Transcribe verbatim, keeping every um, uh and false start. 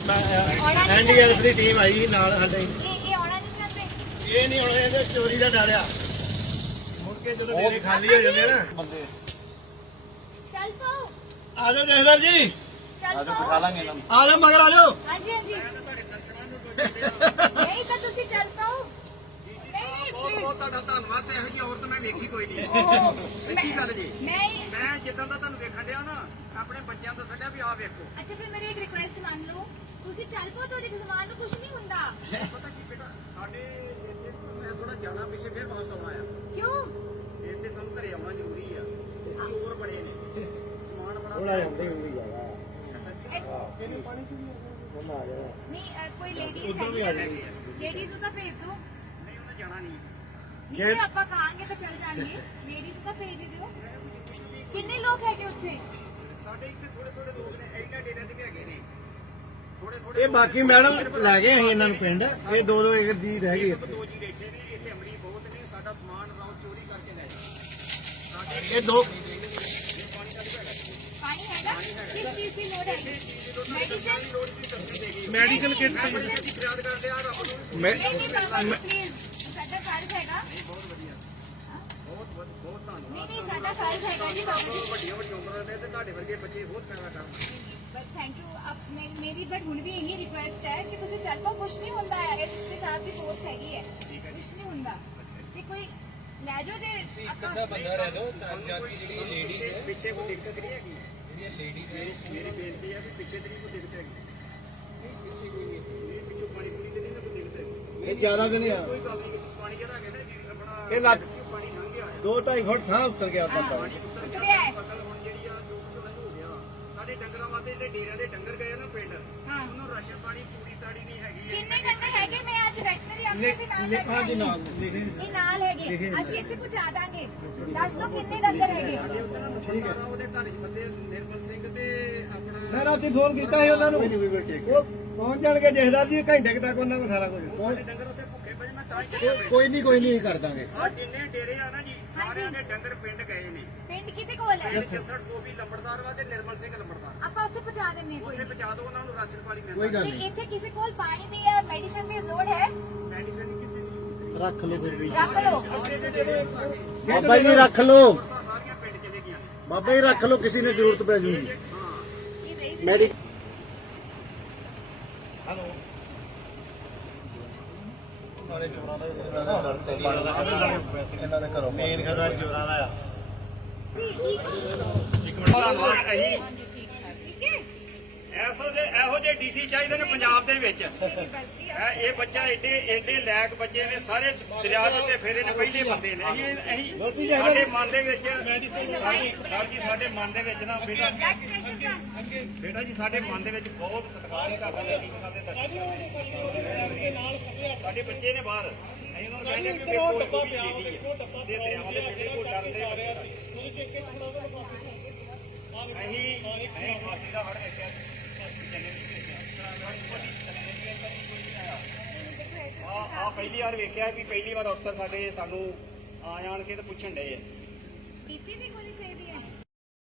NDRF ਦੀ team ਆਈ ਸੀ ਨਾਲ ਸਾਡੇ। ਇਹ ਆਉਣਾ ਨਹੀਂ ਚਾਹੁੰਦੇ, ਇਹ ਨਹੀਂ ਹੁਣ ਇਹਦੇ ਚੋਰੀ ਦਾ ਡਰ ਆ। ਮੁੜ ਕੇ ਜਦੋਂ ਡੇਰੇ ਖਾਲੀ ਹੋ ਜਾਂਦੇ ਨਾ ਬੰਦੇ। ਚੱਲ ਪਾਓ, ਆ ਜਾਓ ਜਹਦਰ ਜੀ, ਚੱਲ ਪਾਓ, ਬਿਠਾ ਲਾਂਗੇ ਇਹਨਾਂ ਨੂੰ। ਆ ਜਾਓ ਮਗਰ ਆ ਜਾਓ। ਹਾਂਜੀ ਹਾਂਜੀ ਨਹੀਂ ਤਾਂ ਤੁਸੀਂ ਚੱਲ ਪਾਓ। ਬਹੁਤ ਬਹੁਤ ਤੁਹਾਡਾ ਧੰਨਵਾਦ। ਇਹੋ ਜਿਹੀ ਔਰਤ ਮੈਂ ਵੇਖੀ ਕੋਈ ਨਹੀਂ। ਸੱਚੀ ਗੱਲ ਜੀ। ਮੈਂ ਮੈਂ ਜਿੱਦਾਂ ਦਾ ਤੁਹਾਨੂੰ ਵੇਖਣ ਡਿਆ ਨਾ ਆਪਣੇ ਬੱਚਿਆਂ ਤੋਂ ਛੱਡਿਆ ਵੀ ਆਹ ਵੇਖੋ। ਅੱਛਾ ਫਿਰ ਮੇਰੀ ਇੱਕ ਰਿਕੁਐਸਟ ਮੰਨ ਲਓ, ਤੁਸੀਂ ਚੱਲ ਪਾਓ, ਤੁਹਾਡੇ ਸਮਾਨ ਨੂੰ ਕੁਝ ਨਹੀਂ ਹੁੰਦਾ। ਪਤਾ ਕੀ ਬੇਟਾ ਸਾਡੇ ਇੱਥੇ ਮੈਂ ਥੋੜਾ ਜਾਣਾ ਪਿੱਛੇ ਫਿਰ ਵਾਪਸ ਆਉਣਾ ਆ। ਕਿਉਂ? ਇੱਥੇ ਸਾਨੂੰ ਘਰੇ ਆਉਣਾ ਜ਼ਰੂਰੀ ਆ। ਚੋਰ ਬੜੇ ਨੇ, ਸਮਾਨ ਬੜਾ ਥੋੜਾ ਜਾਂਦੇ ਹੁੰਦੀ ਜਗ੍ਹਾ ਇਹਨੂੰ ਪਾਣੀ ਚ ਉਹਨਾਂ ਆ ਜਾਣਾ। ਨਹੀਂ ਅ, ਕੋਈ ਲੇਡੀਜ਼ ਉੱਧਰ ਵੀ ਆ ਜਾਣੀ। ਲੇਡੀਜ਼ ਨੂੰ ਤਾਂ ਭੇਜ ਦਿਓ। ਨਹੀਂ ਉਹਨੇ ਜਾਣਾ ਨਹੀਂ। ਨਹੀਂ ਜੇ ਆਪਾਂ ਕਹਾਂਗੇ ਤਾਂ ਚੱਲ ਜਾਣਗੇ। ਲੇਡੀਜ਼ ਨੂੰ ਤਾਂ ਭੇਜ ਹੀ ਦਿਓ। ਕਿੰਨੇ ਲੋਕ ਹੈਗੇ ਉੱਥੇ? ਸਾਡੇ ਇੱਥੇ ਥੋੜੇ ਥੋੜੇ ਲੋਕ ਨੇ, ਇਹਨਾਂ ਡੇਰਿਆਂ ਤੇ ਵੀ ਹੈਗੇ ਨੇ ਥੋੜੇ ਥੋੜੇ। ਇਹ ਬਾਕੀ ਮੈਡਮ ਲੈ ਗਏ ਅਸੀਂ ਇਹਨਾਂ ਨੂੰ ਪਿੰਡ। ਇਹ ਦੋ ਦੋ ਇੱਕ ਦੀ ਰਹਿ ਗਈ ਇੱਥੇ। ਦੋ ਜੀ ਬੈਠੇ ਨੇ ਇੱਥੇ, ਅਮਲੀ ਬਹੁਤ ਨੇ। ਸਾਡਾ ਸਮਾਨ ਰਾਉ ਚੋਰੀ ਕਰਕੇ ਲੈ ਜਾਂਦੇ। ਇਹ ਦੋ ਪਾਣੀ ਹੈਗਾ? ਕਿਸ ਚੀਜ਼ ਦੀ ਲੋੜ ਹੈ? ਮੈਡੀਸਨ? ਮੈਡੀਕਲ ਕਿੱਟ ਫਰਿਆਦ ਕਰਦੇ ਆ ਰੱਬ ਨੂੰ। ਮੈਂ ਨਹੀਂ ਨਹੀਂ ਬਾਬਾ ਜੀ ਪਲੀਜ਼, ਸਾਡਾ ਫਰਜ਼ ਹੈਗਾ। ਬਹੁਤ ਵਧੀਆ, ਬਹੁਤ ਬਹੁਤ ਬਹੁਤ ਧੰਨਵਾਦ। ਨਹੀਂ ਨਹੀਂ ਸਾਡਾ ਫਰਜ਼ ਹੈਗਾ ਜੀ ਬਾਬਾ ਜੀ। ਵੱਡੀਆਂ ਵੱਡੀਆਂ ਉਮਰਾਂ ਦੇ ਤੇ ਤੁਹਾਡੇ ਵਰਗੇ ਬੱਚੇ ਬਹੁਤ ਪੈਦਾ ਕਰਨ। ਬਸ ਥੈਂਕ ਯੂ। ਅਬ ਮੇਰੀ ਬਟ ਹੁਣ ਵੀ ਇਹੀ ਰਿਕੁਐਸਟ ਹੈ ਕਿ ਤੁਸੀਂ ਚੱਲ ਪਾਓ, ਕੁਝ ਨਹੀਂ ਹੁੰਦਾ ਹੈ। ਇਸ ਦੇ ਸਾਥ ਦੀ ਫੋਰਸ ਹੈਗੀ ਹੈ, ਕੁਝ ਨਹੀਂ ਹੁੰਦਾ। ਤੇ ਕੋਈ ਲੈ ਜਾਓ ਜੇ ਆਪਾਂ ਬੰਦਾ ਰਹਿ ਲੋ ਤਾਂ ਜਾਤੀ ਜਿਹੜੀ ਲੇਡੀਜ਼ ਹੈ ਪਿੱਛੇ ਕੋਈ ਦਿੱਕਤ ਨਹੀਂ ਹੈਗੀ। ਜਿਹੜੀਆਂ ਲੇਡੀਜ਼ ਹੈ ਮੇਰੀ ਬੇਨਤੀ ਹੈ ਵੀ ਪਿੱਛੇ ਤੇ ਨਹੀਂ ਕੋਈ ਦਿੱਕਤ ਹੈਗੀ। ਪਿੱਛੇ ਕੋਈ ਨਹੀਂ, ਪਿੱਛੋਂ ਪਾਣੀ ਪੂਰੀ ਤੇ ਨਹੀਂ ਨਾ ਕੋਈ ਦਿੱਕਤ ਹੈਗੀ। ਇਹ ਜ਼ਿਆਦਾ ਦਿਨ ਆ। ਕੋਈ ਗੱਲ ਨਹੀਂ, ਪਾਣੀ ਜਿਹੜਾ ਹੈਗਾ ਨਾ ਜੀ ਆਪਣਾ ਇਹ ਲੱਗ ਪਾਣੀ ਲੰਘ ਗਿਆ ਆ। ਦੋ ਢਾਈ ਫੁੱਟ ਥਾਂ ਉੱਤਰ ਗਿਆ ਤਾਂ ਪਾਣੀ। ਪਾਣੀ ਉੱਤਰ ਉੱਤਰ ਗਿਆ। ਗਿਆ ਹੈ। ਫਸਲ ਹੁਣ ਜਿਹੜੀ ਆ ਜੋ ਕੁਛ ਹੋਣਾ ਹੋ ਗਿਆ ਵਾ। ਸਾਡੇ ਡੰਗਰਾਂ ਵਾਸਤੇ ਜਿਹੜੇ ਡੇਰਿਆਂ ਦੇ ਡੰਗਰ ਗਏ ਨਾ ਪਿੰਡ, ਹਾਂ ਉਹਨੂੰ ਰਾਸ਼ਨ ਪਾਣੀ ਪੂਰੀ ਤਾੜੀ ਨਹੀਂ ਹੈਗੀ। ਕਿੰਨੇ ਡੰਗਰ ਹੈਗੇ? ਮੈਂ ਅੱਜ ਵੈਟਰਨਰੀ ਅਫਸਰ ਵੀ ਨਾਲ ਲੈ ਕੇ ਆਈ ਹਾਂ। ਇਹ ਨਾਲ ਹੈਗੇ, ਅਸੀਂ ਇੱਥੇ ਪਹੁੰਚਾ ਦਾਂਗੇ। ਦੱਸ ਦੋ ਕਿੰਨੇ ਡੰਗਰ ਹੈਗੇ? ਠੀਕ ਹੈ। ਉਹਦੇ ਘਰ ਚ ਬੰਦੇ ਨਿਰਮਲ ਸਿੰਘ ਤੇ ਆਪਣਾ ਮੈਂ ਰਾਤੀ ਫੋਨ ਕੀਤਾ ਸੀ ਉਹਨਾਂ ਨੂੰ। ਉਹ ਪਹੁੰਚ ਜਾਣਗੇ ਜਹਦਰ ਜੀ ਘੰਟੇ ਤੱਕ ਉਹਨਾਂ ਕੋਲ ਸਾਰਾ ਕੁਝ। ਸਾਡੇ ਡੰਗਰ ਉੱਥੇ ਭੁੱਖੇ ਪਏ, ਮੈਂ ਤਾਂ ਹੀ ਚੱਲਿਆ ਪਿੰਡ। ਕੋਈ ਨਹੀਂ ਕੋਈ ਨਹੀਂ ਕਰ ਦਾਂਗੇ। ਆ ਜਿੰਨੇ ਡੇਰੇ ਆ ਨਾ ਜੀ, ਸਾਰਿਆਂ ਦੇ ਡੰਗਰ ਪਿੰਡ ਗਏ ਨੇ। ਪਿੰਡ ਕਿਤੇ ਕੋਲ ਹੈ? ਪਿੰਡ ਜੱਸੜ ਗੋਬੀ ਲੰਬੜਦਾਰ ਵਾ ਤੇ ਨਿਰਮਲ ਸਿੰਘ ਲੰਬੜਦਾਰ। ਆਪਾਂ ਉੱਥੇ ਪਹੁੰਚਾ ਦਿੰਨੇ ਕੋਈ ਉੱਥੇ ਪਹੁੰਚਾ ਦਿਓ, ਉਹਨਾਂ ਨੂੰ ਰਾਸ਼ਨ ਪਾਣੀ ਕੋਈ ਮਿਲਦਾ। ਗੱਲ ਨਹੀਂ। ਇੱਥੇ ਕਿਸੇ ਕੋਲ ਪਾਣੀ ਦੀ ਜਾਂ ਮੈਡੀਸਨ ਦੀ ਲੋੜ ਹੈ? ਮੈਡੀਸਨ ਕਿਸੇ ਦੀ ਰੱਖ ਲਓ ਫਿਰ ਵੀ। ਰੱਖ ਲਓ। ਬਾਬਾ ਜੀ ਰੱਖ ਲਓ। ਸਾਰੀਆਂ ਪਿੰਡ ਚਲੇ ਗਈਆਂ ਨੇ। ਬਾਬਾ ਜੀ ਰੱਖ ਲਓ, ਕਿਸੇ ਨੂੰ ਜ਼ਰੂਰਤ ਪੈ ਜੂਗੀ। ਇਹ ਰਹੀ ਮੈਡੀ ਹਲੋ ਨਾਲੇ ਚੋਰਾਂ ਦਾ ਇਹਨਾਂ ਦੇ ਘਰੋਂ ਮੇਨ ਘਰਾਂ ਚੋਰਾਂ ਦਾ ਆ। ਠੀਕ ਹੈ। ਇੱਕ ਮਿੰਟ ਧੰਨਵਾਦ। ਅਸੀਂ ਹਾਂਜੀ ਠੀਕ ਹੈ, ਠੀਕ ਹੈ। ਐਸੋ ਜੇ ਇਹੋ ਜਿਹੇ ਡੀਸੀ ਚਾਹੀਦੇ ਨੇ ਪੰਜਾਬ ਦੇ ਵਿੱਚ। ਨਹੀਂ ਬਸ ਜੀ ਇਹ ਇਹ ਬੱਚਾ ਏਡੇ ਏਡੇ ਲੈਕ ਬੱਚੇ ਨੇ, ਸਾਰੇ ਦਰਿਆ ਦੇ ਉੱਤੇ ਫੇਰੇ ਨੇ, ਪਹਿਲੇ ਬੰਦੇ ਨੇ। ਅਸੀਂ ਅਸੀਂ ਸਾਡੇ ਮਨ ਦੇ ਵਿੱਚ ਸਾਡੀ ਸਰ ਜੀ ਸਾਡੇ ਮਨ ਦੇ ਵਿੱਚ ਨਾ ਬੇਟਾ ਬਲੱਡ ਪ੍ਰੈਸ਼ਰ ਦਾ ਬੇਟਾ ਜੀ ਸਾਡੇ ਮਨ ਦੇ ਵਿੱਚ ਬਹੁਤ ਸਤਿਕਾਰ ਹੈ ਤੁਹਾਡਾ ਜੀ ਸਾਡੇ ਸਾਡੇ ਬੱਚੇ ਨੇ ਬਾਹਰ। ਅਸੀਂ ਉਹਨਾਂ ਨੂੰ ਕਹਿੰਦੇ ਕਿ ਦੇਖੋ ਡੱਬਾ ਪਿਆ ਵਾ, ਦੇਖੋ ਡੱਬਾ ਦੇ ਦਰਿਆਵਾਂ ਦੇ ਜਿਹੜੇ ਕੋਈ ਡਰਦੇ ਆ ਰਿਹਾ ਸੀ। ਤੁਸੀਂ ਚੈੱਕ ਕੇ ਥੋੜਾ ਜਿਹਾ ਲਿਫਾਫੇ ਅਸੀਂ ਅਸੀਂ ਫਾਸੀ ਦਾ ਹੜ ਵੇਖਿਆ ਆ ਪਹਿਲੀ ਵਾਰ ਵੇਖਿਆ ਵੀ ਪਹਿਲੀ ਵਾਰ ਅਫਸਰ ਸਾਡੇ ਸਾਨੂੰ ਆ ਜਾਣ ਕੇ ਤੇ ਪੁੱਛਣ ਡਏ ਆ। ਬੀਪੀ ਦੀ ਗੋਲੀ